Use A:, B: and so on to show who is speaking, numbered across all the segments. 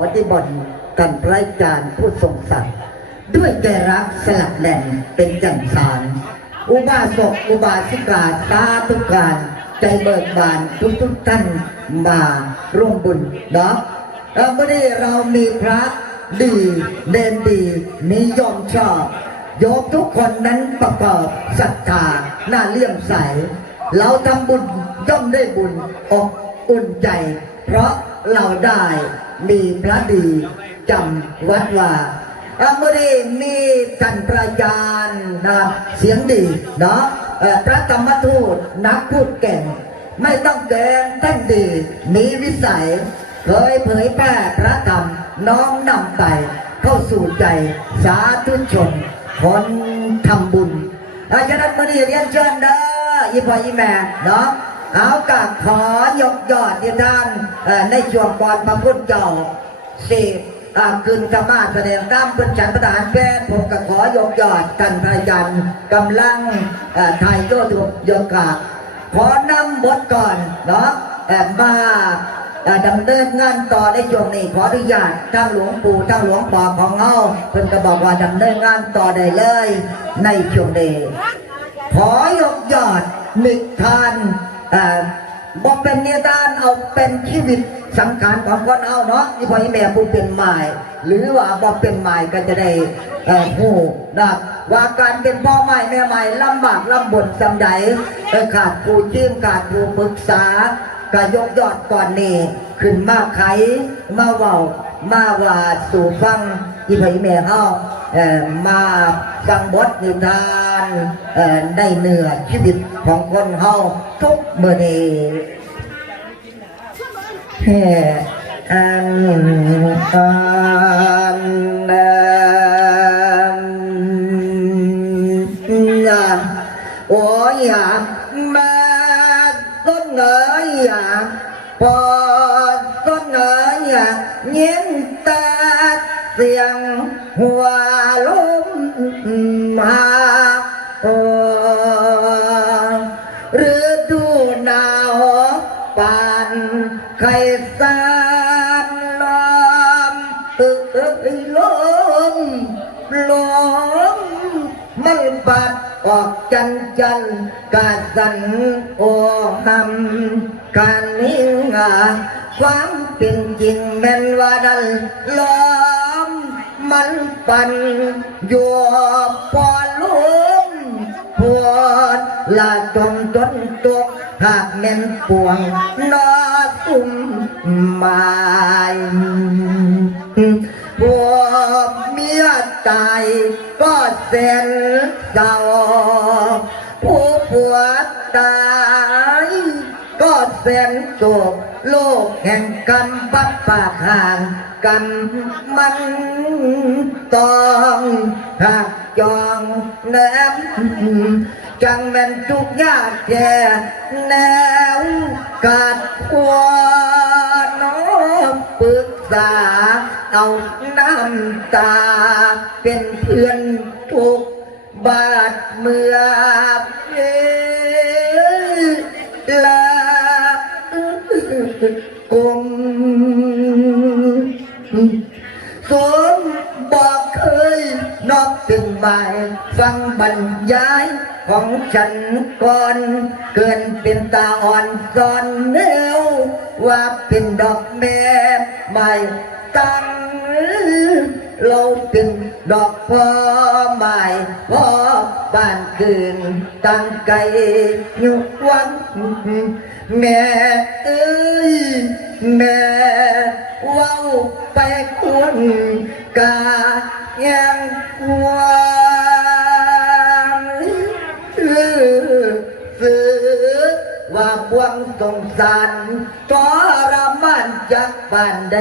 A: ขอที่บนกันรายการผู้ทรงศักดิ์ด้วยใจรักสลักแหล่นเป็นจังสารอุบาสกอุบาสิกาตาทุกการใจเบิกบานทุกทุกท่านมาร่วมบุญเนาะเออวันนี้เรามีพระดีเด่นดีนิยมชอบโยมทุกคนนั้นประกอบศรัทธาหน้าเลี่ยมใส เราทำบุญย่อมได้บุญอกอุ่นใจ เพราะเราได้ มีพระดีจำวัดว่าอาเมื่อนี้มีท่านประจารนะเสียงดีเนาะพระธรรมทูตนักพูดเก่ง ไม่ต้องแกงท่านดีมีวิสัยเคยเผยแพร่พระธรรมน้อมนำไป เข้าสู่ใจสาธุชนคนทำบุญอาจารย์มณีเรียนเชิญเด้ออีพ่ออีแม่เนาะ เอากาขอยกยอดที่ท่านในช่วงก่อนพระพุทธเจ้าสิอ่าคืนธรรมาแสดงตามเป็นฉันประธานแพทย์ผมก็ขอยกยอดท่านพระอาจารย์กำลังถ่ายโยตุโยกาขอนำบทก่อนเนาะมาดำเนินงานต่อในช่วงนี้ขออนุญาตทั้งหลวงปู่ทั้งหลวงพ่อของเฮาเพิ่นก็บอกว่าดำเนินงานต่อได้เลย ในช่วงนี้ขอยกยอดนิทาน บอกเป็นเนิทานเอาเป็นชีวิตสังขารของคนเอาเนาะที่พ่อแม่ผู้เป็นหมาย หรือว่าบอกเป็นหมายก็จะได้เอ่อหูนะว่าการเป็นพ่อใหม่แม่ใหม่ลำบากลำบนจำใดขาดผู้ชื่มขาดผู้ปรึกษาก็ยกยอดก่อนนี่ขึ้นมาไขมาเว้ามาว่าสู่ฟังที่พ่อแม่เฮามาฟังบทนิทาน เอ่อได้เนื้อชีวิตของคนเฮาทุกเมื่อนี้แห่อันอันนันโอ้ยมาต้นเอ๋ยอยากพอต้นเอ๋ยอยาเงียตาเสียงหัวลมมา ฤดูหนาวปานไข่สานลมเอ้ยลมลมมันปัดออกจันจันกาสันโอหำการนิ่งาความเป็นจริงแม่นว่าดันลมมันปันอยู่พอลุม วดลาจมจนตกหากแม่นปวงนอตุ่มหมายปวดเมียตายก็แสนเศร้าผู้ปวตายก็แสนโศกโลกแห่งกรรมปักปากห่างกรรมมันต้องหัก จองแนมจังแม่นทุกยากแย่แนวกาดหัวน้องปรึกษาเอาน้ำตา เป็นเพื่อนทุกบาดเมื่อเลากลมสมบ อกเคยนอกถึงหมายฟังบรรยายของฉันก่อน เกินเป็นตาอ่อนซอนเนวว่าเป็นดอกแม่ไม่ตั้ง เราเป็นดอกพ่อไม้พ่อบ้านคืนตั้งไกลยุกวันแม่เอ้ยแม่ว้าไปคุณกาแยงความสื่อว่าพวงสงสารทรมานจากบ้านใด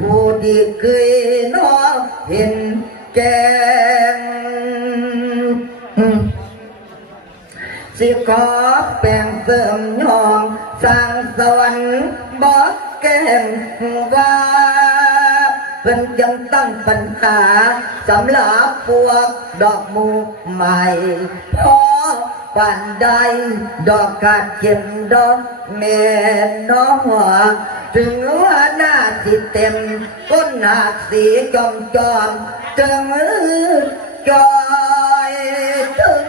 A: ผู้ที่เคยนอ เห็นแกงสิขอแปลงเสริมยองสร้างสวรรค์บอกแก้มว่าเพิ่นยังตั้งปัญหาสำหรับพวกดอกมูใหม่พอปานใดดอกกาดเข็มดอกแม่น้องหัว ถึงว่าหน้าที่เต็มก้นหากสีจอมจอมจึงจอยถึง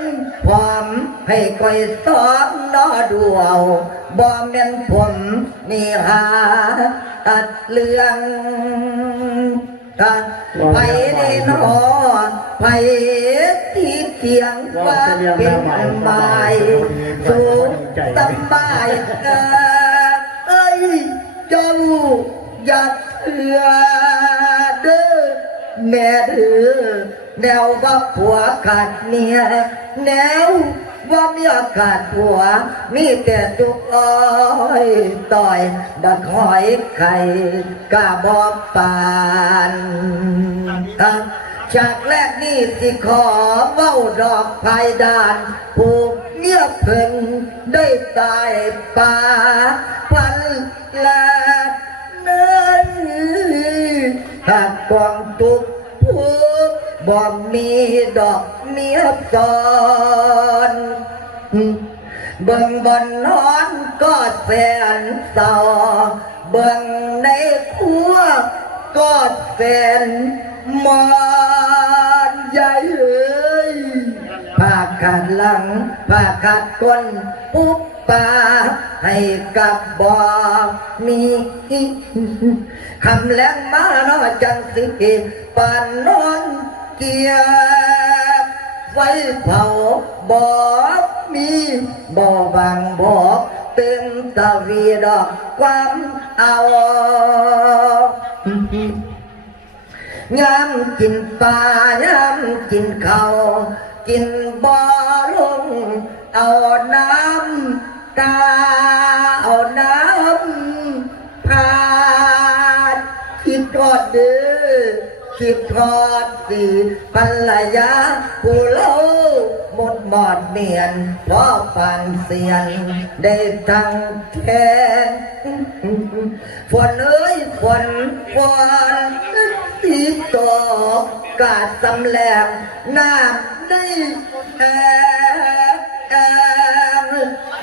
A: ความให้คอยสอนนอดูเอาบ่แม่นผมมีหาอัดเรื่องไปในนอไปที่เทียงว่าเป็นไม้สูงสบายเออเอ้ย เจ้าอย่าเถื่อเด้อแม่เด้อแนวว่าผัวขาดเมียแนวว่าเมียขาดผัว มีแต่ตุกอ้อยต่อยดักหอยไข่กาบอกปานอะจากแรกนี่สิขอเว้าดอกภายดานผูก เงียบเพิ่นได้ตายป่าพันลาเนินหากกองตุกผู้บ่มีดอกเมียจอนเบิ่งบนนอนก็แฟนเศร้าเบิ่งในครัวก็แฟนมอนใหญ่เอ้ย ผ้าขาดหลังผ้าขาดก้นปุ๊บปาให้กับบอมีคำแรงมาเนาะจังสิปานนอนเกียบไฟเผาบอมีบ่บางบอกเต็มตะวีดอกความเอายามกินปลายามกินเข้า กินบ่อลง เอาน้ำตา เอาน้ำพาดคิดทอดเด้อคิดทอดสีภรรยาผู้เล่าหมดหมอดเนียนเพราะฟันเสียนได้ทั้งแทนฝนเอ้ยฝนฝนสีตก กาดสำแหลงน้ำได้แอแอง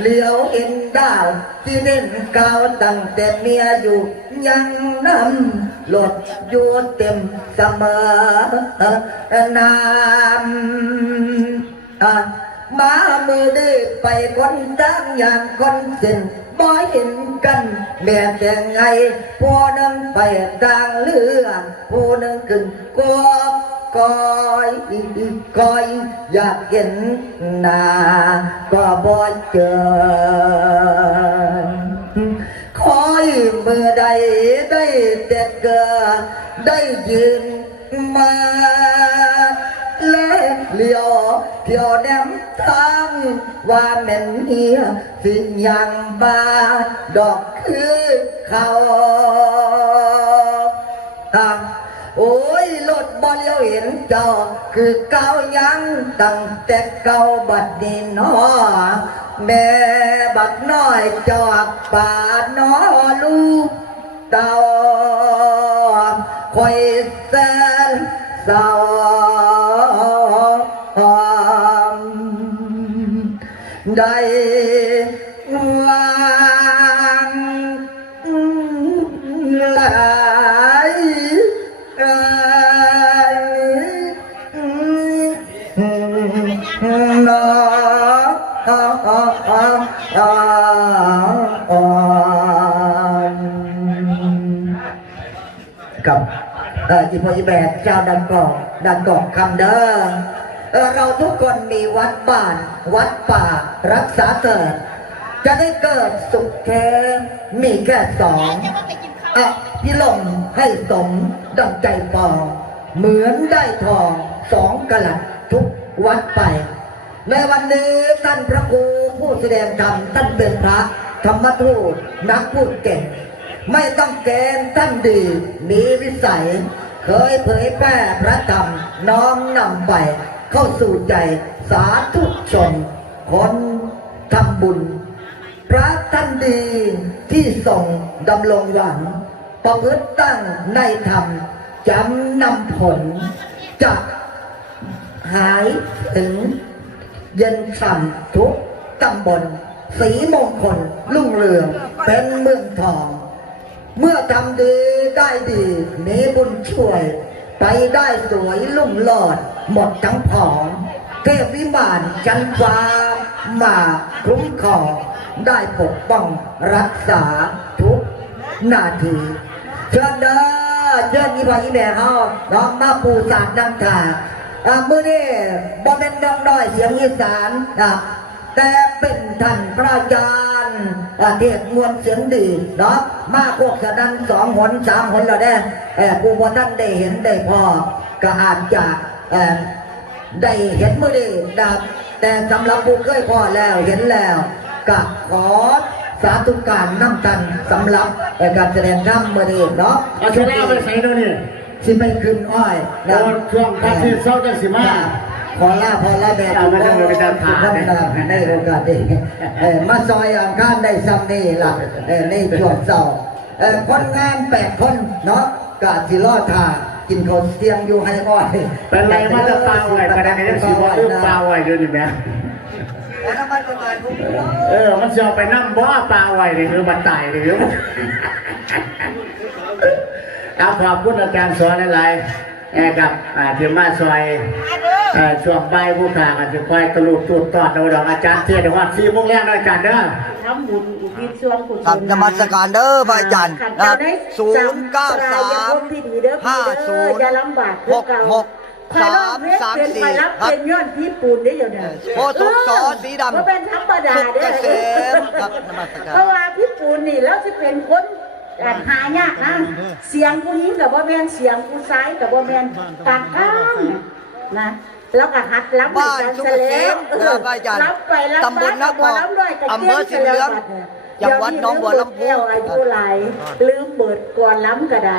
A: เหลียวเห็นดาวที่เด่นเก่าตั้งแต่เมียอยู่ยังนำหลดอยู่เต็มเสมอนำอะมาเมื่อได้ไปคนจ้างอย่างคนเส้น บ่เห็นกันแม่แต่ไงผู้หนึงไปกลางเรือ ผู้หนึงขึ้นกบกอยกอย อยากเห็นหน้าก็บ่เจอคอยเมื่อใดได้แต่เกิดได้ยืนมา เลี้ยวเที่ยวแนมทางว่าแม่นเฮียสิ่งยังบาดอกคือเขาทางโอ้ยรถบอเลี้ยวเห็นเจ้า คือเก่ายังตั้งแต่เก่าบัดนี้นอแม่บักน้อยจอกป่าน้อลูกเต่าคอยแสนเศร้า ได้วางหลายเอ่ยนกับเอ่อจิพยแบบเจ้าดันกอกดันกอกคำเด้อ เอ่อเราทุกคนมีวัดบ้าน วัดป่า รักษาเกิด จะได้เกิดสุขแท้มีแค่สองอะพิลมให้สมดังใจปอง เหมือนได้ทองสองกะลัดทุกวัดไป ในวันนี้ท่านพระครูผู้แสดงธรรมท่านเป็นพระธรรมทูตนักพูดเก่ง ไม่ต้องเกณฑ์ท่านดี มีวิสัย เคยเผยแพร่พระธรรมน้อมนำไป เข้าสู่ใจสาธุชนคนทำบุญ พระท่านดีที่ทรงดำรงหวังประพฤติตั้งในธรรมจำนำผลจะหายถึงเย็นฉ่ำทุกตำบล สีมงคลลุ่งเรืองเป็นเมืองทอง เมื่อทำดีได้ดี มีบุญช่วย ไปได้สวยลุ่งหลอด หมดทั้งผองเทพวิมานจันฟ้ามาคุ้มครองได้ปกป้องรักษาทุกนาทีเชิญเด้อเชิญอีพ่ออีแม่เฮาน้องมาปูสาดน้ำตาอ่ามื้อนี้บ่เป็นน้องน้อยเสียงอีสานนะแต่เป็นท่านพระอาจารย์อ่าเทศมวลเสียงดีเนาะมาพวกสะดันสองหนสามหนแล้วเด้อเออกูบ่ท่านได้เห็นได้พอก็อาจจะ ได้เห็นมือดีนะครับ แต่สำหรับผู้เคยพอแล้วเห็นแล้วก็ขอสาธุการน้ำตันสำหรับเอ่อการแสดงน้ำมือดีเนาะ
B: เอาชนะไปใส่ตัวนี่
A: สิไม่ขึ้นอ้อย
B: โอ้ช่วงการที่เศร้าจังสิมา
A: ขอลาพอลาแม่
B: เอามาทำเลยไปตามทาง
A: ทุกท่นได้โอกาสดีเอ่อมาซอยอ่างข้านได้ซ้ำนี่ล่ะเอ่อในช่วงเสาร์เอ่อคนงานแปดคนเนาะกาสิรอดทา กินคนเตียงอยู่ให้อ้อย
B: เป็นไรมาจะเปล่าไงประเด็นนี้สิว่าเออเปล่าไงเดี๋ยวนี้แม่
A: แล้วทำไมจะตายทุกคน
B: เออ มันจะเอาไปนั่งบ่เปล่าไว้เลยหรือมันตายเลยหรือเอาขอบคุณอาจารย์สอนอะไร แอกับอ่าที่มาซอยเอ่อช่วงบ่ายผู้ขากันจะคอยตะลุกตูดตอดเอาดอกอาจารย์เทศน์ในวันสี่โมงแรกนะอาจารย์เด้อ
C: ทำบุญอุทิศส่วนกุศล
A: ครับนมัสการเด้อพระอาจารย์
C: ขัน
A: นะ
C: เจ้าได้
A: ศูนย์เก้าสาม
C: จำปรยภพที่ดีเด้อ
A: ห้า
C: พี่
A: ศู
C: เด้
A: น
C: อ
A: ย์
C: อย่าลำบาก
A: หกหก
C: คอยร้องเพลง
A: สาม
C: เป็น
A: สี่
C: คอยรับ
A: ครับ
C: เป็นยอดที่ปูนได้อยู่เนี่ย
A: โพธิ์สุขสอสีดำ
C: ก็เป็นธรรมดา
A: สุขเก
C: เด้อ
A: ษมครับนมัสการ
C: เพราะว่าพี่ปูนนี่แล้วจะเป็นคน อ่านหายากนะเสียงผู้หญิงกับว่าแมนเสียงผู้ชายกับว่าแมนปากกลางนะแล้วก็หัดรับ
A: บ้าน
C: กั
A: สุข
C: เส
A: เกษ
C: ล
A: ม
C: เอ
A: นะ
C: อ
A: พระอาจารย์
C: รับไปรับ
A: ตำบลนคร
C: รับด้วยกับ
A: อำเภอสีเหลืองจังหวัดหนองบัวลำพู
C: เดี๋ยวนี้ลืมเบิดก่อนล้ำกระได